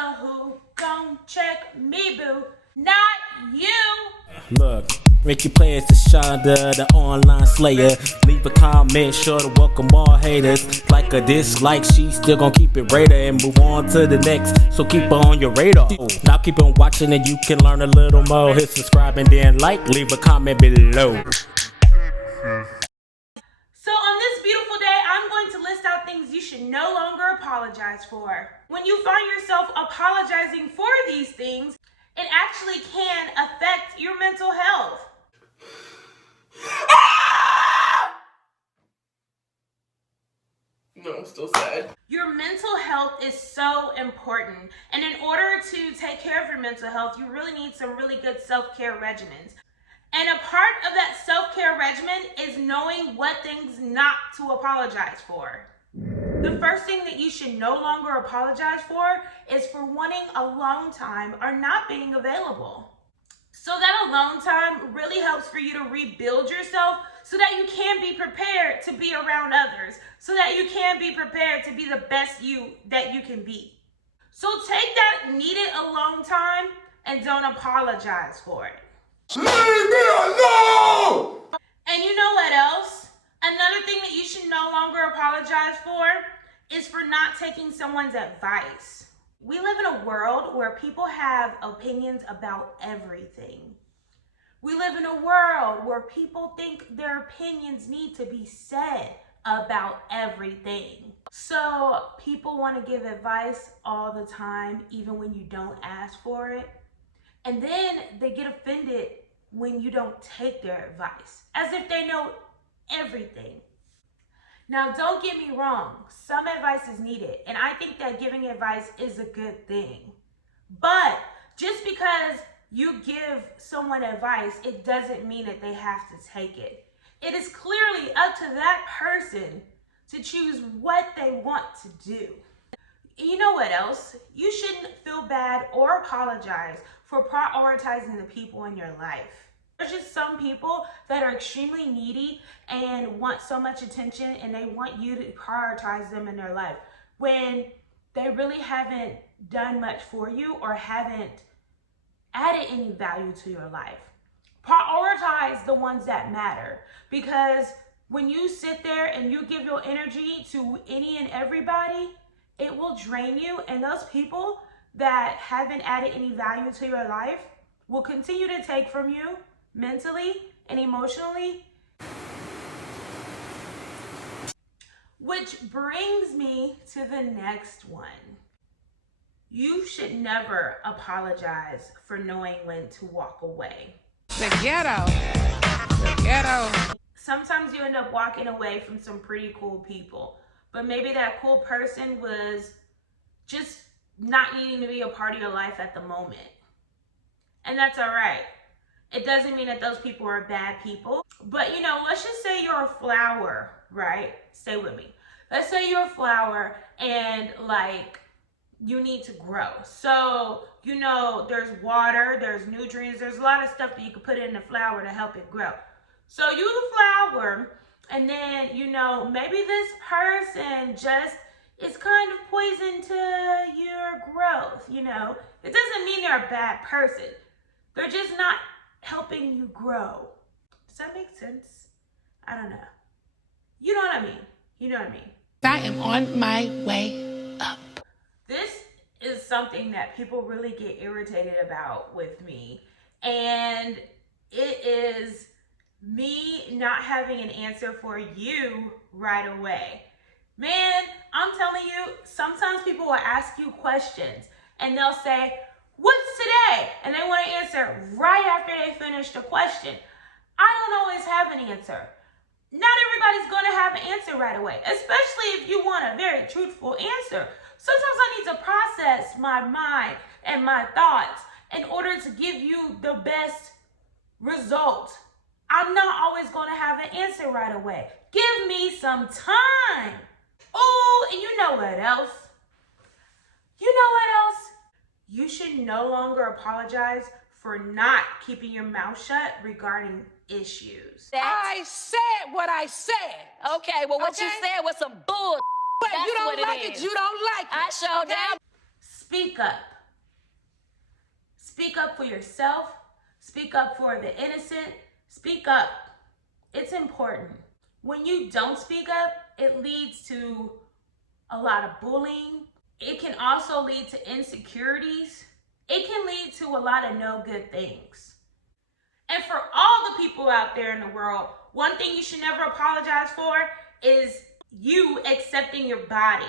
So who gon' check me, boo? Not you. Look, Ricky plays the Shaunda, the online slayer. Leave a comment, sure to welcome all haters. Like a dislike, she still gon' keep it radar and move on to the next. So keep her on your radar. Now keep on watching and you can learn a little more. Hit subscribe and then like, leave a comment below. So on this beautiful day, I'm going to list out things you should no longer apologize for. When you find yourself apologizing for these things, it actually can affect your mental health. No, I'm still sad. Your mental health is so important. And in order to take care of your mental health, you really need some really good self-care regimens. And a part of that self-care regimen is knowing what things not to apologize for. The first thing that you should no longer apologize for is for wanting alone time or not being available. So that alone time really helps for you to rebuild yourself so that you can be prepared to be around others, so that you can be prepared to be the best you that you can be. So take that needed alone time and don't apologize for it. Leave me alone! And you know what else? Another thing that you should no longer apologize for is for not taking someone's advice. We live in a world where people have opinions about everything. We live in a world where people think their opinions need to be said about everything. So people want to give advice all the time, even when you don't ask for it. And then they get offended when you don't take their advice, as if they know everything. Now, don't get me wrong, some advice is needed, and I think that giving advice is a good thing. But just because you give someone advice, it doesn't mean that they have to take it. It is clearly up to that person to choose what they want to do. You know what else? You shouldn't feel bad or apologize for prioritizing the people in your life. There's just some people that are extremely needy and want so much attention, and they want you to prioritize them in their life when they really haven't done much for you or haven't added any value to your life. Prioritize the ones that matter, because when you sit there and you give your energy to any and everybody, it will drain you, and those people that haven't added any value to your life will continue to take from you mentally and emotionally. Which brings me to the next one. You should never apologize for knowing when to walk away. The ghetto. The ghetto. Sometimes you end up walking away from some pretty cool people, but maybe that cool person was just not needing to be a part of your life at the moment. And that's all right. It doesn't mean that those people are bad people. But you know, let's just say you're a flower, right? Stay with me. Let's say you're a flower and like you need to grow. So, you know, there's water, there's nutrients, there's a lot of stuff that you can put in the flower to help it grow. So you the flower, and then, you know, maybe this person just is kind of poison to your growth, you know. It doesn't mean they're a bad person. They're just not helping you grow. Does that make sense? I don't know. You know what I mean? You know what I mean? I am on my way up. This is something that people really get irritated about with me. And it is me not having an answer for you right away. Man, I'm telling you, sometimes people will ask you questions and they'll say, "What's today?" And they want to answer right after they finish the question. I don't always have an answer. Not everybody's going to have an answer right away, especially if you want a very truthful answer. Sometimes I need to process my mind and my thoughts in order to give you the best result. I'm not always going to have an answer right away. Give me some time. Oh, and you know what else? You know what else? You should no longer apologize for not keeping your mouth shut regarding issues. I said what I said. Okay, well, what you Okay? said was some bull. But That's you don't what it like it, is. you don't like it. I showed okay? down. Speak up. Speak up for yourself. Speak up for the innocent. Speak up. It's important. When you don't speak up, it leads to a lot of bullying. It can also lead to insecurities. It can lead to a lot of no good things. And for all the people out there in the world, one thing you should never apologize for is you accepting your body.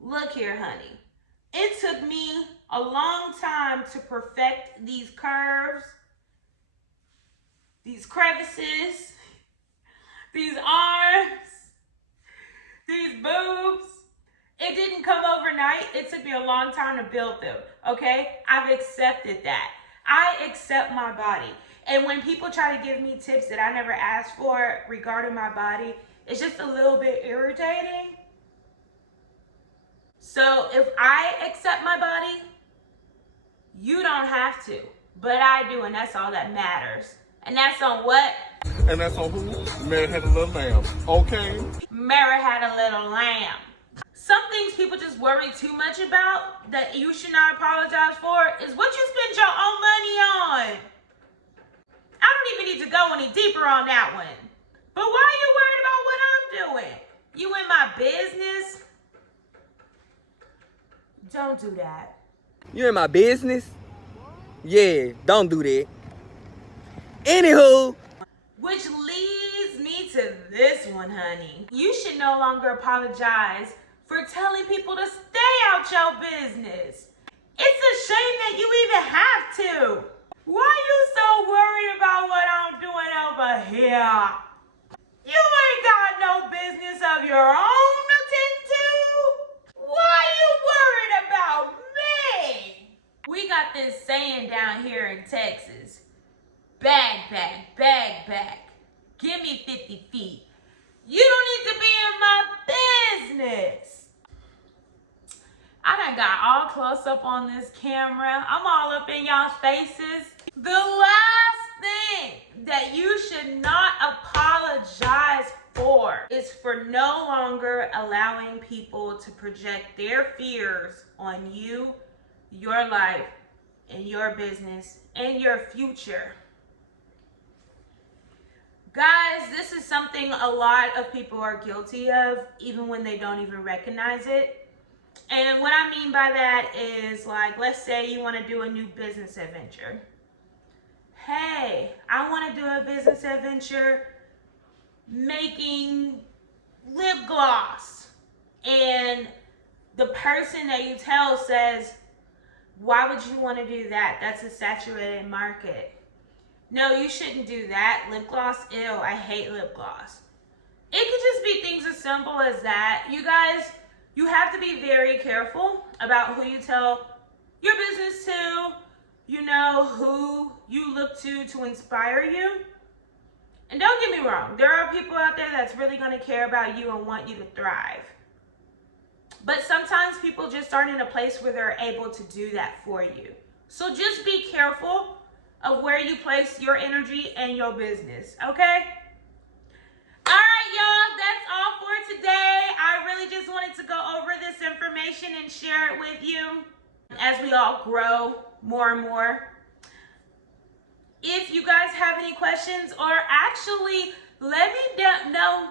Look here, honey. It took me a long time to perfect these curves, these crevices, these arms, these boobs. It didn't come overnight. It took me a long time to build them, okay? I've accepted that. I accept my body. And when people try to give me tips that I never asked for regarding my body, it's just a little bit irritating. So if I accept my body, you don't have to, but I do, and that's all that matters. And that's on what? And that's on who? Mary had a little lamb. Okay? Mary had a little lamb. Some things people just worry too much about that you should not apologize for is what you spend your own money on. I don't even need to go any deeper on that one. But why are you worried about what I'm doing? You in my business? Don't do that. You in my business? Yeah, don't do that. Anywho. Which leads me to this one, honey. You should no longer apologize for telling people to stay out your business. It's a shame that you even have to. Why you so worried about what I'm doing over here? You ain't got no business of your own to tend to. Why you worried about me? We got this saying down here in Texas. Bag, bag, bag, bag. Give me 50 feet. You don't need to be in my business. I done got all close up on this camera. I'm all up in y'all's faces. The last thing that you should not apologize for is for no longer allowing people to project their fears on you, your life, and your business, and your future. Guys, this is something a lot of people are guilty of, even when they don't even recognize it. And what I mean by that is, like, let's say you want to do a new business adventure. Hey, I want to do a business adventure making lip gloss. And the person that you tell says, why would you want to do that? That's a saturated market. No, you shouldn't do that. Lip gloss, ew, I hate lip gloss. It could just be things as simple as that. You guys, you have to be very careful about who you tell your business to, you know, who you look to inspire you. And don't get me wrong, there are people out there that's really going to care about you and want you to thrive. But sometimes people just aren't in a place where they're able to do that for you. So just be careful of where you place your energy and your business, okay? All right, y'all, that's all for today. I really just wanted to go over this information and share it with you as we all grow more and more. If you guys have any questions, or actually let me know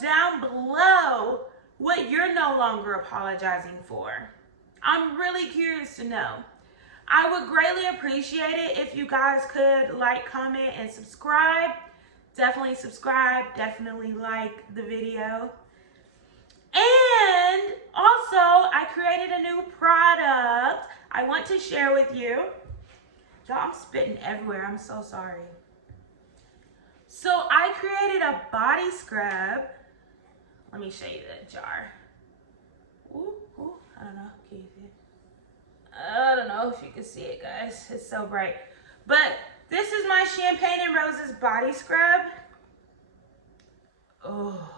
down below what you're no longer apologizing for. I'm really curious to know. I would greatly appreciate it if you guys could like, comment, and subscribe. Definitely subscribe, definitely like the video. And also, I created a new product I want to share with you. Y'all, I'm spitting everywhere, I'm so sorry. So I created a body scrub. Let me show you the jar. Ooh, I don't know, can you see it? I don't know if you can see it, guys. It's so bright. But this is my Champagne and Roses body scrub. Oh,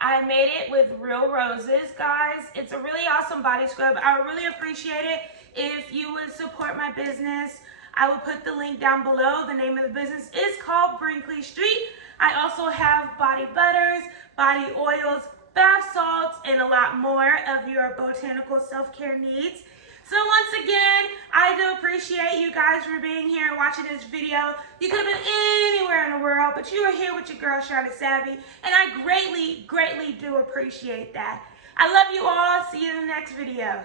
I made it with real roses, guys. It's a really awesome body scrub. I would really appreciate it if you would support my business. I will put the link down below. The name of the business is called Brinkley Street. I also have body butters, body oils, bath salts, and a lot more of your botanical self-care needs. So once again, I do appreciate you guys for being here and watching this video. You could have been anywhere in the world, but you are here with your girl, Shaunda Savvy, and I greatly, greatly do appreciate that. I love you all. See you in the next video.